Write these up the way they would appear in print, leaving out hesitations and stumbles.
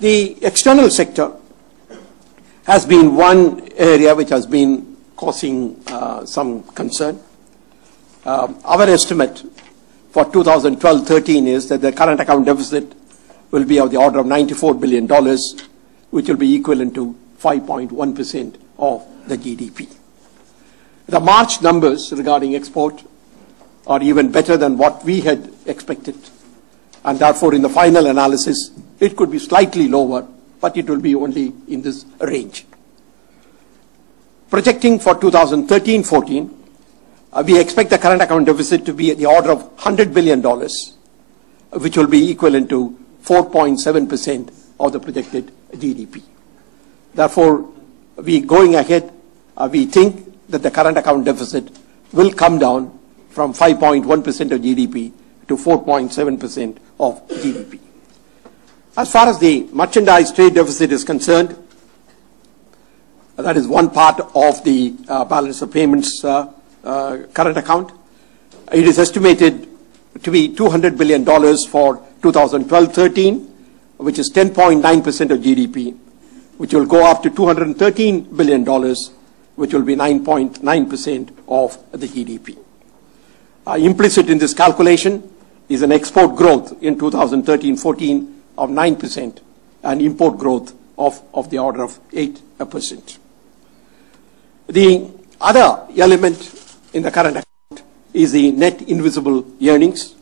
The external sector has been one area which has been causing some concern. Our estimate for 2012-13 is that the current account deficit will be of the order of $94 billion, which will be equivalent to 5.1% of the GDP. The March numbers regarding export are even better than what we had expected, and therefore in the final analysis it could be slightly lower, but it will be only in this range. Projecting for 2013-14, we expect the current account deficit to be at the order of $100 billion, which will be equivalent to 4.7% of the projected GDP. Therefore, going ahead, we think that the current account deficit will come down from 5.1% of GDP to 4.7% of GDP. As far as the merchandise trade deficit is concerned, that is one part of the balance of payments current account. It is estimated to be $200 billion for 2012-13, which is 10.9% of GDP, which will go up to $213 billion, which will be 9.9% of the GDP. Implicit in this calculation is an export growth in 2013-14 of 9% and import growth of the order of 8%. The other element in the current account is the net invisible earnings.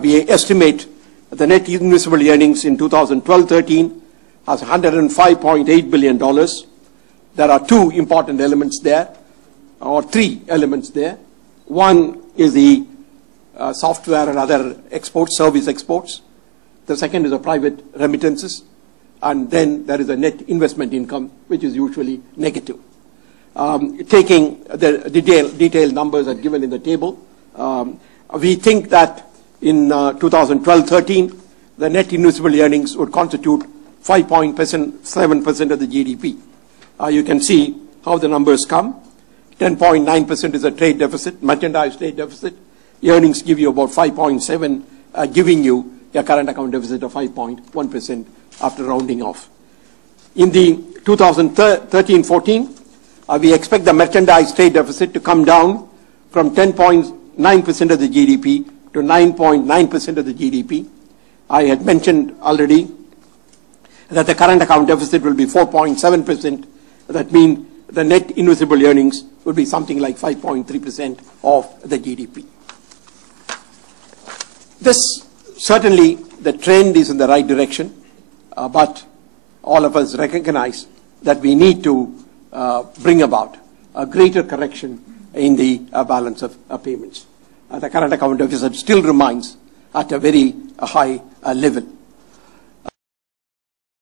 We estimate the net invisible earnings in 2012-13 as $105.8 billion. There are two important elements there, or three elements there. One is the software and other exports, service exports. The second is the private remittances. And then there is a net investment income, which is usually negative. Taking the detailed numbers are given in the table, we think that in 2012-13, the net invisible earnings would constitute 5.7% of the GDP. You can see how the numbers come. 10.9% is a trade deficit, merchandise trade deficit. Earnings give you about 5.7, giving you a current account deficit of 5.1% after rounding off. In the 2013-14, we expect the merchandise trade deficit to come down from 10.9% of the GDP to 9.9% of the GDP. I had mentioned already that the current account deficit will be 4.7%. That means the net invisible earnings will be something like 5.3% of the GDP. This certainly, the trend is in the right direction, but all of us recognize that we need to bring about a greater correction in the balance of payments. The current account deficit still remains at a very high level.